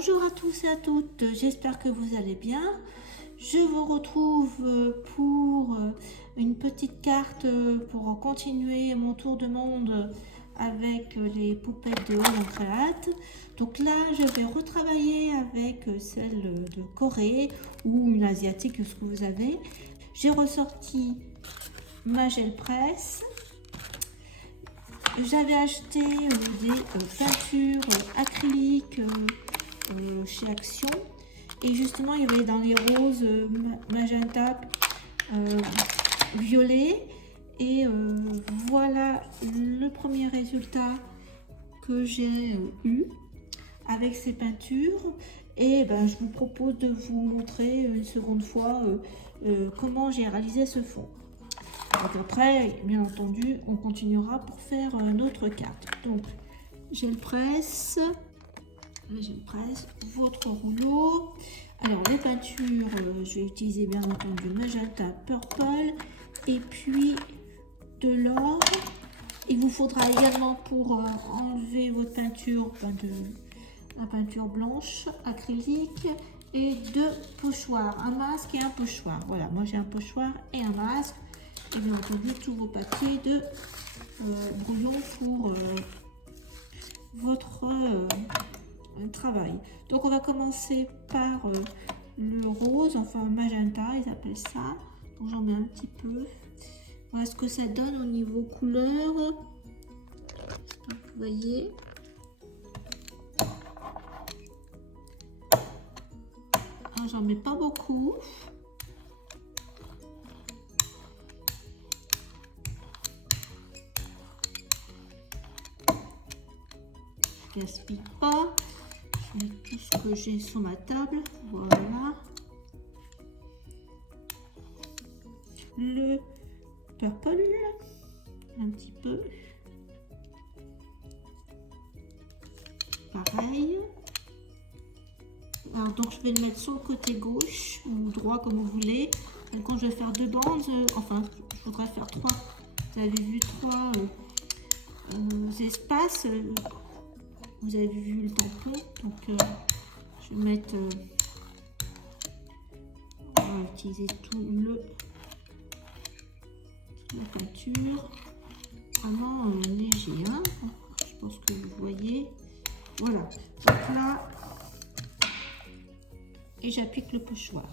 Bonjour à tous et à toutes, j'espère que vous allez bien. Je vous retrouve pour une petite carte pour continuer mon tour de monde avec les poupettes de Home Créate. Donc là, je vais retravailler avec celle de Corée ou une asiatique, ce que vous avez. J'ai ressorti ma gel presse. J'avais acheté des peintures acryliques chez Action, et justement il y avait dans les roses, magenta, violet, et voilà le premier résultat que j'ai eu avec ces peintures. Et je vous propose de vous montrer une seconde fois comment j'ai réalisé ce fond. Donc après, bien entendu, on continuera pour faire notre carte. Donc, gel presse, votre rouleau. Alors, les peintures, je vais utiliser bien entendu magenta, purple, et puis de l'or. Il vous faudra également pour enlever votre peinture, la peinture blanche, acrylique, et deux pochoirs, un masque et un pochoir. Voilà, moi j'ai un pochoir et un masque. Et bien entendu tous vos papiers de brouillon pour votre travail. Donc on va commencer par le rose, enfin magenta ils appellent ça. Donc j'en mets un petit peu. Voilà ce que ça donne au niveau couleur. J'espère que vous voyez. J'en mets pas beaucoup. Gaspille pas. Je mets tout ce que j'ai sur ma table. Voilà. Le purple, un petit peu. Pareil. Alors, donc je vais le mettre sur le côté gauche ou droit comme vous voulez. Et quand je vais faire deux bandes, enfin je voudrais faire trois. Vous avez vu trois espaces. Vous avez vu le tampon, donc je vais mettre, on va utiliser toute la peinture, vraiment léger, hein. Je pense que vous voyez, voilà, donc là, et j'applique le pochoir.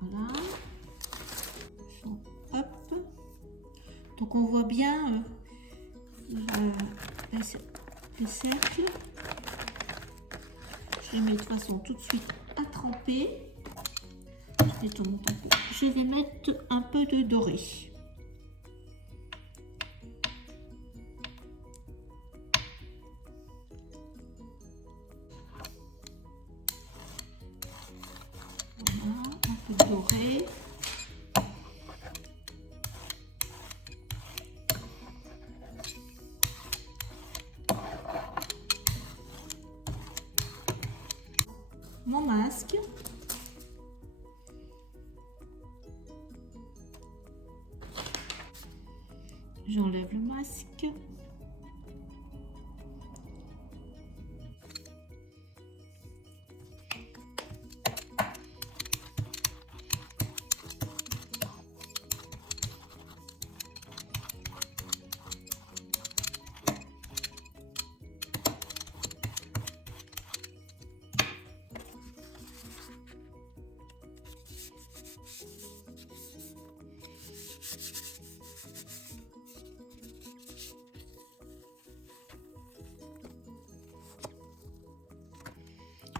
Voilà. Donc on voit bien les cercles. Je les mets de façon tout de suite à tremper. Je détourne mon tampon. Je vais mettre un peu de doré. Voilà, un peu de doré. Mon masque. J'enlève le masque.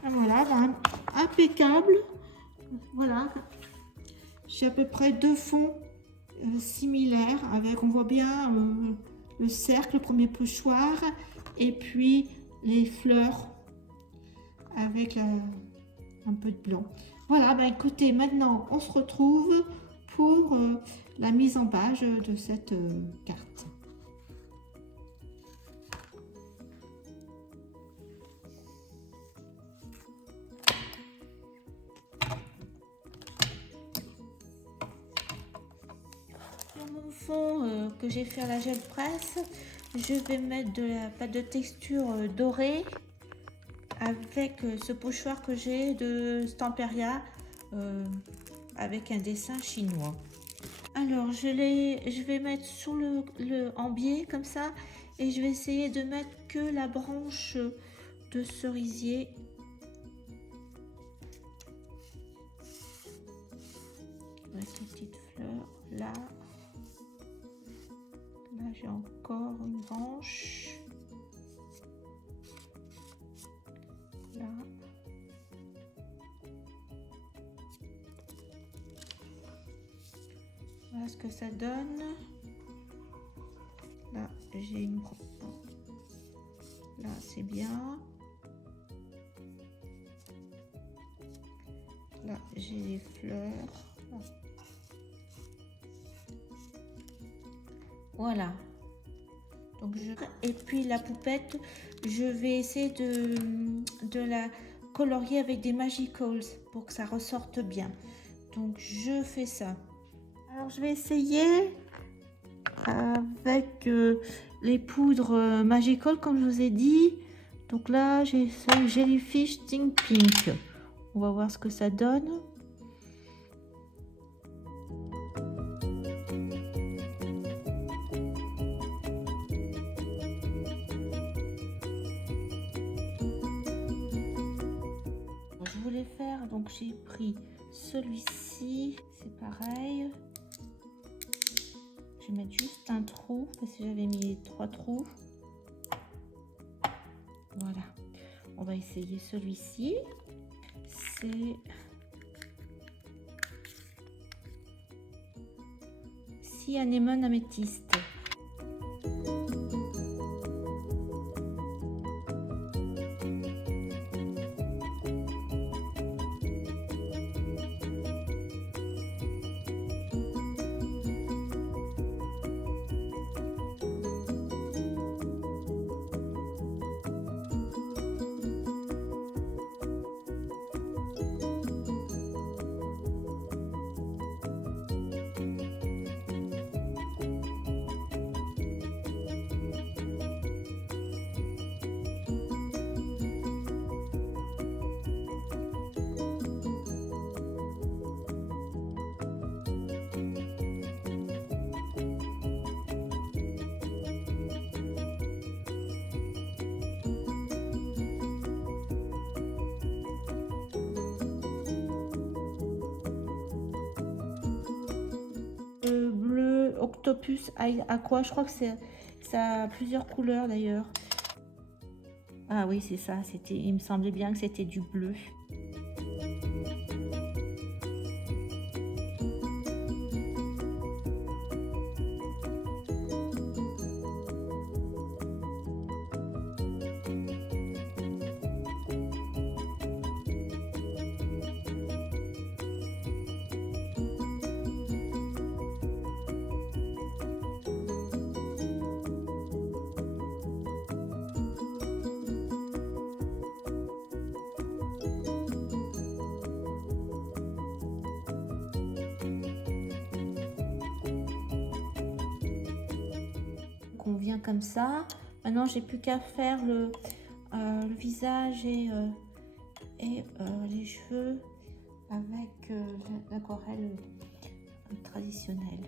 Voilà, impeccable. Voilà, j'ai à peu près deux fonds similaires avec, on voit bien le cercle, le premier pochoir, et puis les fleurs avec un peu de blanc. Voilà, écoutez, maintenant on se retrouve pour la mise en page de cette carte. Mon fond que j'ai fait à la gel presse, je vais mettre de la pâte de texture dorée avec ce pochoir que j'ai de Stamperia avec un dessin chinois. Alors je vais mettre sur en biais comme ça et je vais essayer de mettre que la branche de cerisier. Avec ces petites fleurs là. Là j'ai encore une branche. Là. Voilà ce que ça donne. Là j'ai une branche. Là c'est bien. Là j'ai les fleurs. Voilà. Donc et puis la poupette, je vais essayer de la colorier avec des Magicals pour que ça ressorte bien. Donc je fais ça. Alors je vais essayer avec les poudres Magical comme je vous ai dit. Donc là j'ai ce Jellyfish Think Pink. On va voir ce que ça donne. Je voulais faire, donc j'ai pris celui-ci, c'est pareil. Je vais mettre juste un trou parce que j'avais mis 3 trous. Voilà, on va essayer celui-ci. C'est Anémone améthyste. Bleu Octopus Aqua, je crois que ça a plusieurs couleurs d'ailleurs. Ah oui, c'est ça, il me semblait bien que c'était du bleu. On vient comme ça. Maintenant j'ai plus qu'à faire le visage et les cheveux avec l'aquarelle traditionnelle.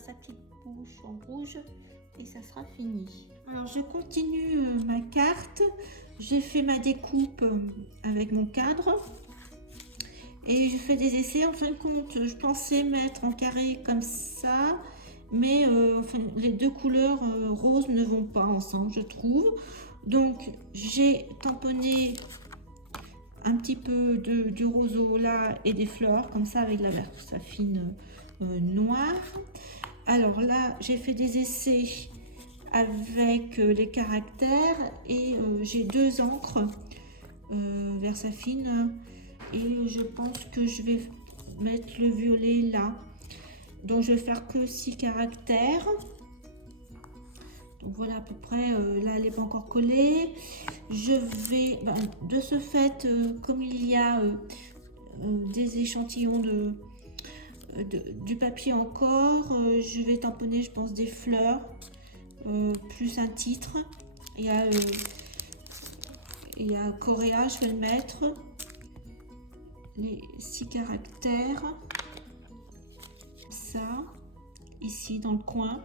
faire sa petite bouche en rouge et ça sera fini. Alors je continue ma carte. J'ai fait ma découpe avec mon cadre et je fais des essais. En fin de compte, je pensais mettre en carré comme ça, mais enfin, les deux couleurs roses ne vont pas ensemble, je trouve. Donc j'ai tamponné un petit peu du roseau là et des fleurs comme ça avec la Versafine noire. Alors là j'ai fait des essais avec les caractères et j'ai deux encres Versafine et je pense que je vais mettre le violet là. Donc je vais faire que 6 caractères. Donc voilà à peu près, là elle n'est pas encore collée. Je vais, de ce fait, comme il y a des échantillons du papier encore, je vais tamponner je pense des fleurs, plus un titre. Il y a Coréa, je vais le mettre. Les 6 caractères. Ça, ici dans le coin.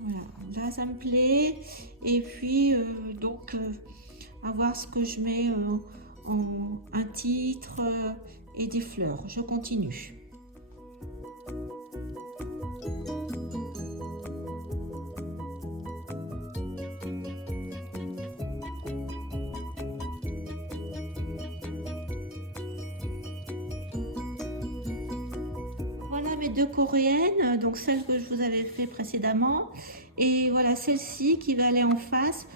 Voilà, là ça me plaît. Et puis donc à voir ce que je mets en un titre et des fleurs. Je continue. Mes deux coréennes, donc celle que je vous avais fait précédemment, et voilà celle-ci qui va aller en face.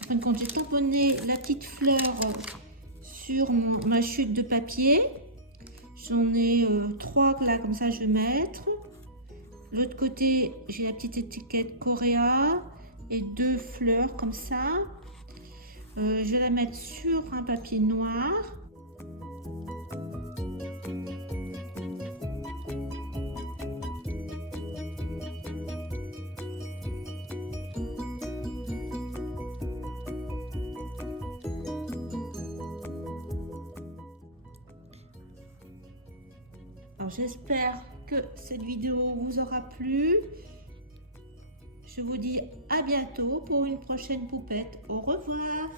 En fin de compte, j'ai tamponné la petite fleur sur ma chute de papier. J'en ai 3 là, comme ça je vais mettre. L'autre côté, j'ai la petite étiquette Coréa et 2 fleurs comme ça. Je vais la mettre sur un papier noir. J'espère que cette vidéo vous aura plu. Je vous dis à bientôt pour une prochaine poupette. Au revoir.